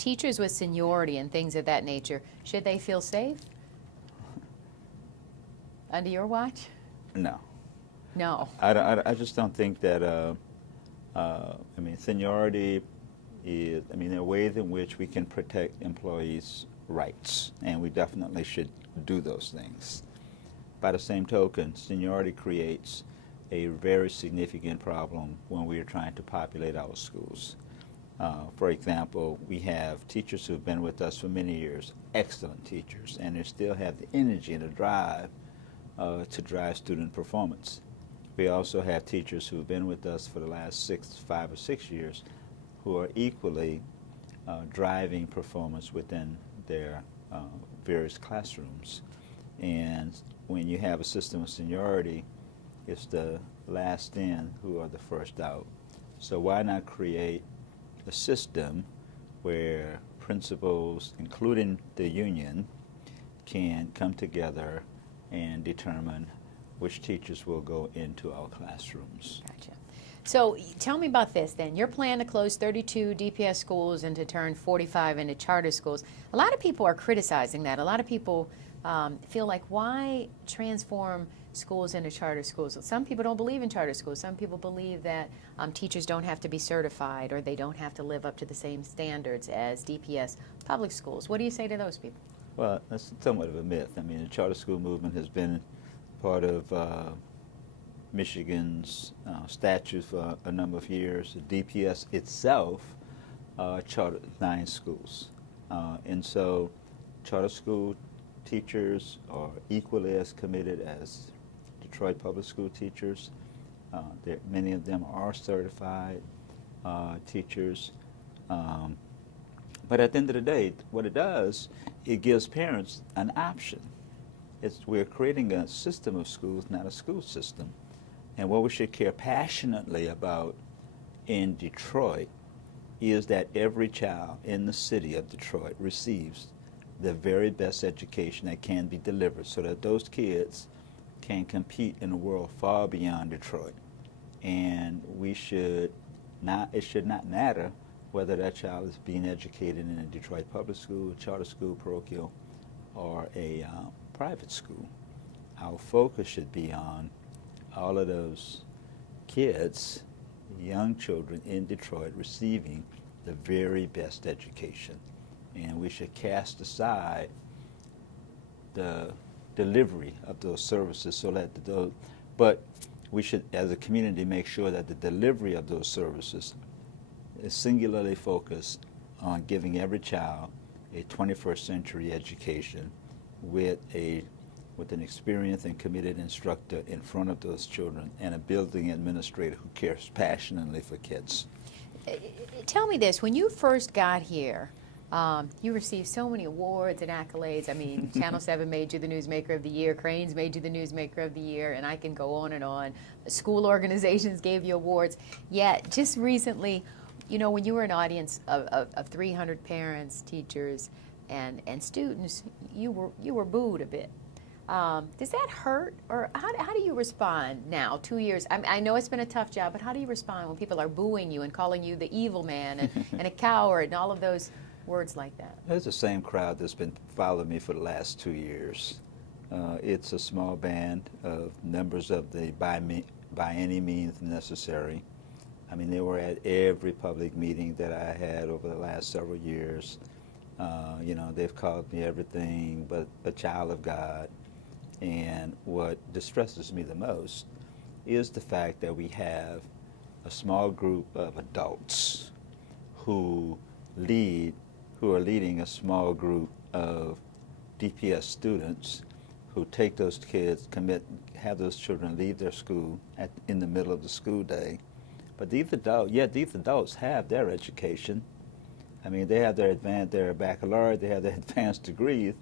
teachers with seniority and things of that nature, should they feel safe under your watch? No. No. I just don't think that, I mean, seniority is, I mean, there are ways in which we can protect employees' rights, and we definitely should do those things. By the same token, seniority creates a very significant problem when we are trying to populate our schools. For example, we have teachers who have been with us for many years, excellent teachers, and they still have the energy and the drive to drive student performance. We also have teachers who have been with us for the last 5 or 6 years who are equally driving performance within their various classrooms. And when you have a system of seniority, it's the last in who are the first out. So why not create a system where principals, including the union, can come together and determine which teachers will go into our classrooms. Gotcha. So tell me about this then. Your plan to close 32 DPS schools and to turn 45 into charter schools. A lot of people are criticizing that. A lot of people feel like, why transform schools into charter schools? Some people don't believe in charter schools. Some people believe that teachers don't have to be certified, or they don't have to live up to the same standards as DPS public schools. What do you say to those people? Well, that's somewhat of a myth. I mean, the charter school movement has been part of Michigan's statutes for a number of years. The DPS itself chartered 9 schools. And so charter school teachers are equally as committed as Detroit public school teachers. Many of them are certified teachers. But at the end of the day, what it does, it gives parents an option. We're creating a system of schools, not a school system. And what we should care passionately about in Detroit is that every child in the city of Detroit receives the very best education that can be delivered, so that those kids can compete in a world far beyond Detroit. And it should not matter whether that child is being educated in a Detroit public school, charter school, parochial, or a private school. Our focus should be on all of those kids, young children in Detroit, receiving the very best education. And we should cast aside the delivery of those services, so that but we should, as a community, make sure that the delivery of those services is singularly focused on giving every child a 21st century education with an experienced and committed instructor in front of those children, and a building administrator who cares passionately for kids. Tell me this, when you first got here, you received so many awards and accolades. I mean, Channel 7 made you the Newsmaker of the Year, Cranes made you the Newsmaker of the Year, and I can go on and on. School organizations gave you awards. Yet, just recently, you know, when you were an audience of 300 parents, teachers, and students, you were booed a bit. Does that hurt, or how do you respond now, 2 years? I know it's been a tough job, but how do you respond when people are booing you and calling you the evil man and a coward and all of those words like that? It's the same crowd that's been following me for the last 2 years. It's a small band of members of the by any means necessary. I mean, they were at every public meeting that I had over the last several years. You know, they've called me everything but a child of God. And what distresses me the most is the fact that we have a small group of adults who are leading a small group of DPS students who take those kids, have those children leave their school in the middle of the school day. But these adults have their education. I mean, they have their baccalaureate, they have their advanced degrees,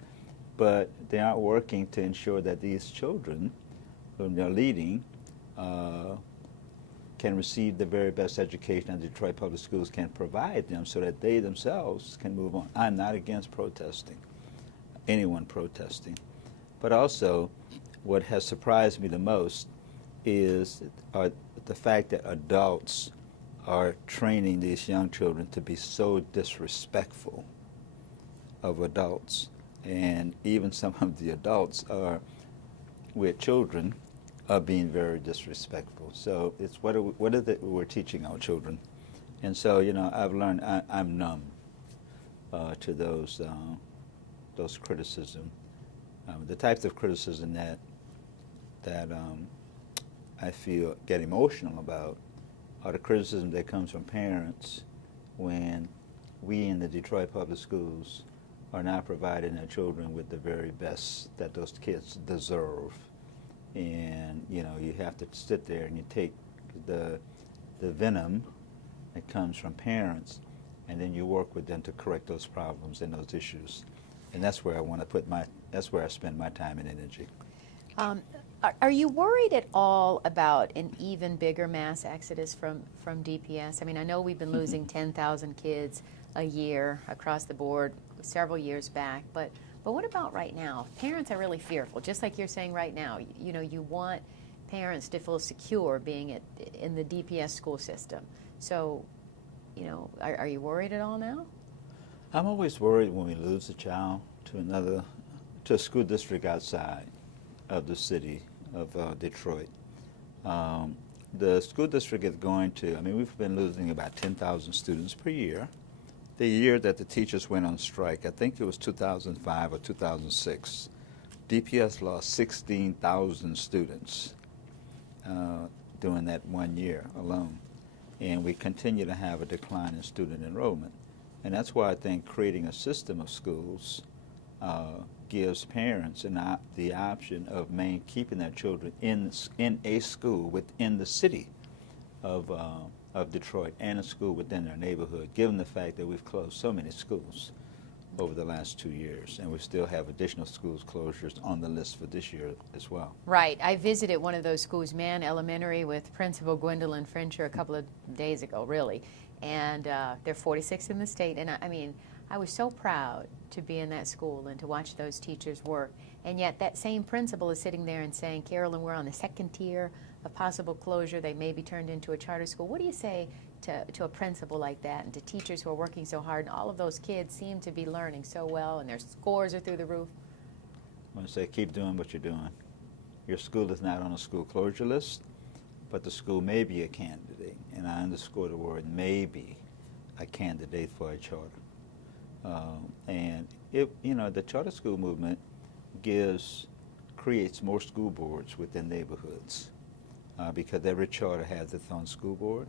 but they aren't working to ensure that these children whom they're leading can receive the very best education that Detroit Public Schools can provide them, so that they themselves can move on. I'm not against protesting, anyone protesting. But also, what has surprised me the most is the fact that adults are training these young children to be so disrespectful of adults. And even some of the adults are, with children, are being very disrespectful. So it's what is it we're teaching our children? And so, you know, I've learned I'm numb to those criticism, the types of criticism that I feel get emotional about are the criticism that comes from parents when we in the Detroit Public Schools are not providing their children with the very best that those kids deserve. And you know, you have to sit there and you take the venom that comes from parents, and then you work with them to correct those problems and those issues. And that's where I want to that's where I spend my time and energy. Are you worried at all about an even bigger mass exodus from DPS? I mean, I know we've been losing 10,000 kids a year across the board several years back, but what about right now? Parents are really fearful, just like you're saying right now. You know, you want parents to feel secure being in the DPS school system. So, you know, are you worried at all now? I'm always worried when we lose a child to a school district outside of the city of Detroit. The school district is going to, I mean, we've been losing about 10,000 students per year. The year that the teachers went on strike, I think it was 2005 or 2006, DPS lost 16,000 students during that 1 year alone. And we continue to have a decline in student enrollment. And that's why I think creating a system of schools gives parents the option of keeping their children in a school within the city of Detroit and a school within their neighborhood, given the fact that we've closed so many schools over the last 2 years, and we still have additional schools closures on the list for this year as well. Right. I visited one of those schools, Mann Elementary, with Principal Gwendolyn Frencher a couple of days ago, really. And they're 46 in the state. And I mean, I was so proud to be in that school and to watch those teachers work. And yet that same principal is sitting there and saying, Carolyn, we're on the second tier of possible closure. They may be turned into a charter school. What do you say to a principal like that and to teachers who are working so hard? And all of those kids seem to be learning so well and their scores are through the roof. I want to say keep doing what you're doing. Your school is not on a school closure list, but the school may be a candidate. And I underscore the word maybe a candidate for a charter. And you know, the charter school movement creates more school boards within neighborhoods because every charter has its own school board.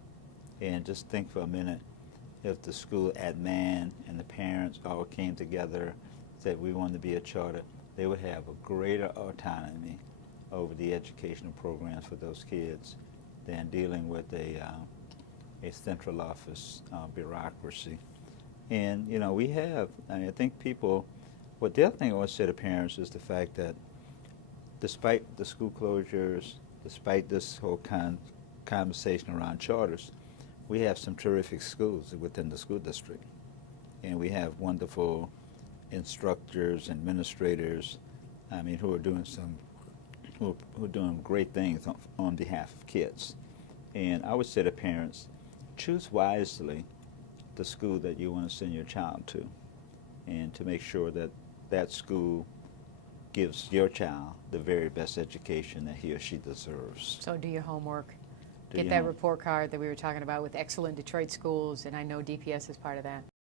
And just think for a minute, if the school at Mann and the parents all came together, said we want to be a charter, they would have a greater autonomy over the educational programs for those kids than dealing with a central office bureaucracy. And, you know, I think what the other thing I want to say to parents is the fact that despite the school closures, despite this whole conversation around charters, we have some terrific schools within the school district. And we have wonderful instructors, administrators, I mean, who are doing who are doing great things on behalf of kids. And I would say to parents, choose wisely the school that you want to send your child to, and to make sure that that school gives your child the very best education that he or she deserves. So do your homework. Get that report card that we were talking about with excellent Detroit schools, and I know DPS is part of that.